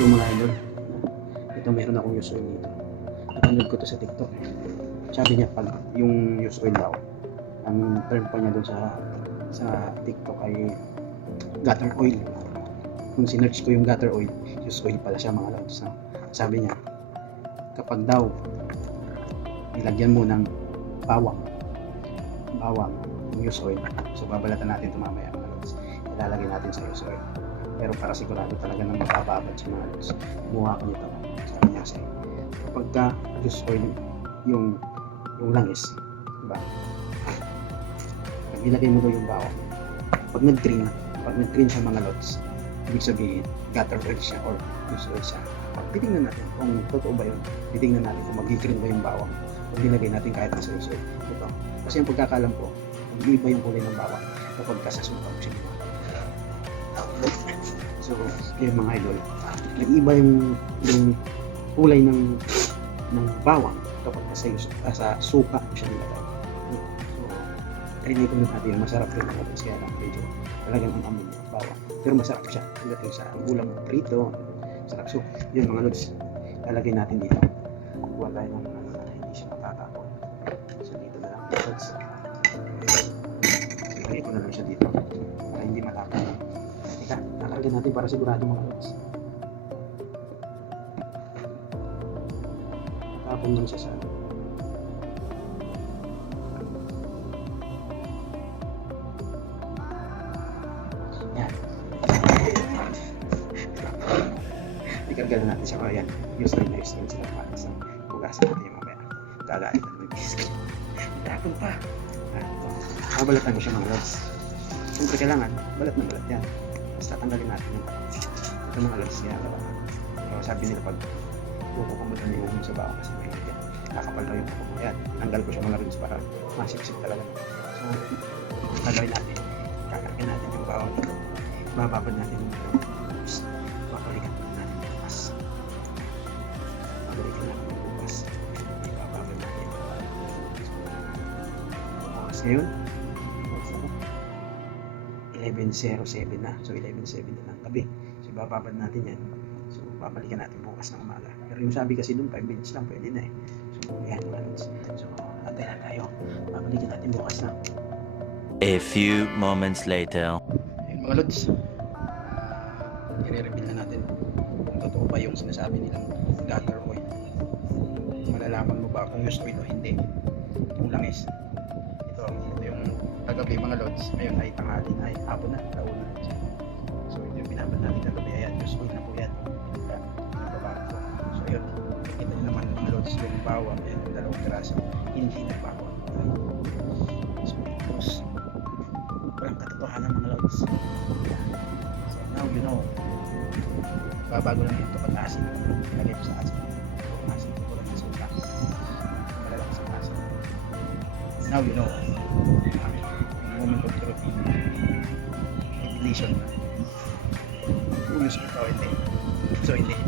yung mga idol. Ito meron akong use oil dito. Napanood ko to sa TikTok. Sabi niya pag yung use oil daw, ang term pa niya doon sa TikTok ay gutter oil. Kung sinearch ko yung gutter oil, use oil pala siya mga lods. Sabi niya, kapag daw nilagyan mo ng bawang yung use oil, so babalatan natin ito mamaya mga lods. Ilalagay natin sa use oil. Pero para sigurado talaga na mapapabad sa mga lods, buha ko nito. Sabi niya kasi, kapag ka use oil yung langis, diba? Pag nilagay mo daw yung bawang, pag nag-green siya mga lods, ibig sabihin, gutter oil siya or use oil siya. Titingnan natin kung totoo ba yun. Titingnan natin kung mag-green ba yung bawang. Kung nilagay natin kahit nasa use oil. Ito. Kasi yung pagkakalam ko, mag-iiba yung kulay ng bawang kapag kasasuka mo siya. So, yung mga idol, nag-iiba yung kulay ng bawang kapag sa suka mo siya nilagay. So, trinay ko natin yun. Masarap rin natin. Kaya lang medyo talagang ang amoy ng bawang. Pero masarap siya. Pagdating sa ulam ng prito, sarap. So, yun mga lods, lalagay natin dito. Kuha tayo ng hindi siya matatapon. So, dito na lang mga lods. Lagay ko na lang siya dito para hindi matapon. Teka, nakalagay natin para sigurado mga lods. Matapon lang siya sa yan. Ikarga na natin siya. O yan, use na sila para sa hugasan natin yung mamaya. Kagalit na may biscuit. Tapon pa. Babalatan ko siya mga lods. Siyempre kailangan, balat na balat yan. Basta tanggalin natin yung balat. Ito mga lods, ginagawa. So, sabi nila pag kukukumbatan na yung sa bawang kasi may yan. Kakapal daw yung kukukumbatan. Yan, tanggal ko siya mga lods para masip-sip talaga. So, tanggalin natin. Kakargin natin yung bawang dito. Bababad natin yung lods. Babalikan natin yung bukas. Babalikan natin yung bukas. Bababad natin. Bukas ngayon. 11:07 na. So 11:07 na ng gabi. So bababad natin yan. So babalikan natin bukas ng umaga. Pero yung sabi kasi doon 5 minutes lang pwede na eh. So yan mga lods. So antay na tayo. Babalikan natin bukas na. A few moments later. Ayun mga lods. I-reveal na natin kung totoo ba yung sinasabi nilang gutter oil. Malalaman mo ba kung use oil o hindi. Yung langis. Ito yung kagabi mga lods. Ngayon ay tanghali na, ay hapon na, taon na. So ito yung binabad natin kagabi. Ayan, use oil na po yan. So yun, kita nyo naman mga lods yung bawang. Ayan, yung dalawang piraso. Hindi nagbawang. So tapos, walang katotohanan mga lods. So now you know. Babago lang ito pag asin. Lagay ito sa asin. Asin ito lang sa utak. Malalaki sa asin. Now you know. Moment of truth. Revelation. Ulos ko ito, hindi. So hindi.